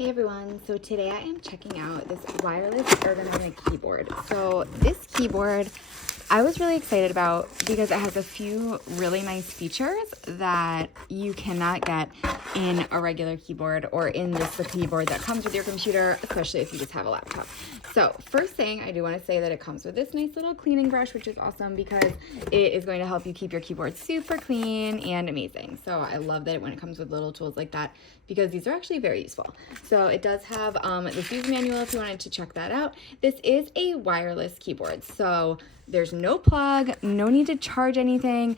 Hey everyone, so today I am checking out this wireless ergonomic keyboard. So this keyboard I was really excited about because it has a few really nice features that you cannot get in a regular keyboard or in just the keyboard that comes with your computer, especially if you just have a laptop. So first thing, I do want to say that it comes with this nice little cleaning brush, which is awesome because it is going to help you keep your keyboard super clean and amazing. So I love that when it comes with little tools like that because these are actually very useful. So it does have this user manual if you wanted to check that out. This is a wireless keyboard, so there's no plug, no need to charge anything.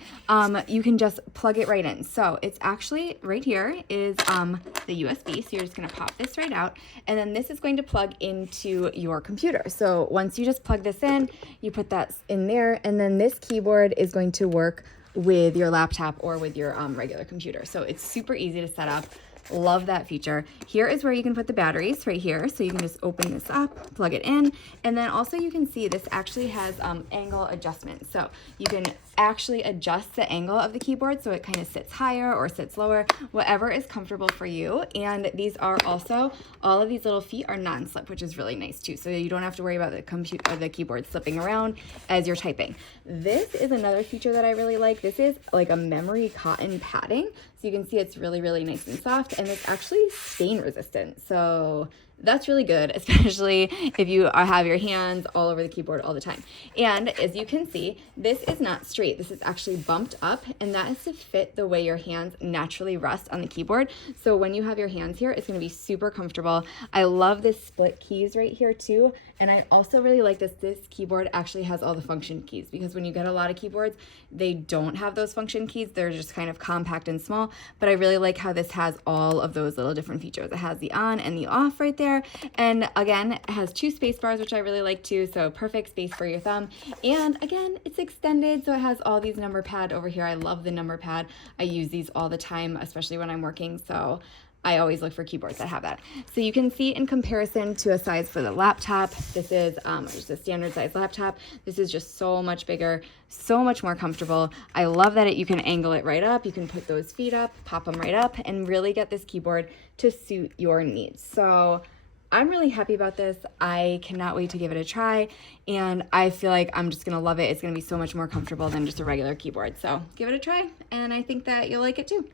You can just plug it right in. So it's actually right here is the USB. So you're just gonna pop this right out, and then this is going to plug into your computer. So once you just plug this in, you put that in there, and then this keyboard is going to work with your laptop or with your regular computer. So it's super easy to set up. Love that feature. Here is where you can put the batteries right here. So you can just open this up, plug it in, and then also you can see this actually has angle adjustment. So you can actually adjust the angle of the keyboard so it kind of sits higher or sits lower, whatever is comfortable for you. And these are also, all of these little feet are non-slip, which is really nice too. So you don't have to worry about the keyboard slipping around as you're typing. This is another feature that I really like. This is like a memory cotton padding. So you can see it's really, really nice and soft, and it's actually stain resistant. So that's really good, especially if you have your hands all over the keyboard all the time. And as you can see, this is not straight. This is actually bumped up, and that is to fit the way your hands naturally rest on the keyboard. So when you have your hands here, it's gonna be super comfortable. I love this split keys right here too. And I also really like this keyboard actually has all the function keys, because when you get a lot of keyboards, they don't have those function keys. They're just kind of compact and small, but I really like how this has all of those little different features. It has the on and the off right there. And again, it has 2 space bars, which I really like too. So perfect space for your thumb. And again, it's extended. So it has all these number pad over here. I love the number pad. I use these all the time, especially when I'm working. So I always look for keyboards that have that. So you can see in comparison to a size for the laptop, this is just a standard size laptop. This is just so much bigger, so much more comfortable. I love that you can angle it right up. You can put those feet up, pop them right up, and really get this keyboard to suit your needs. So I'm really happy about this. I cannot wait to give it a try, and I feel like I'm just gonna love it. It's gonna be so much more comfortable than just a regular keyboard. So give it a try, and I think that you'll like it too.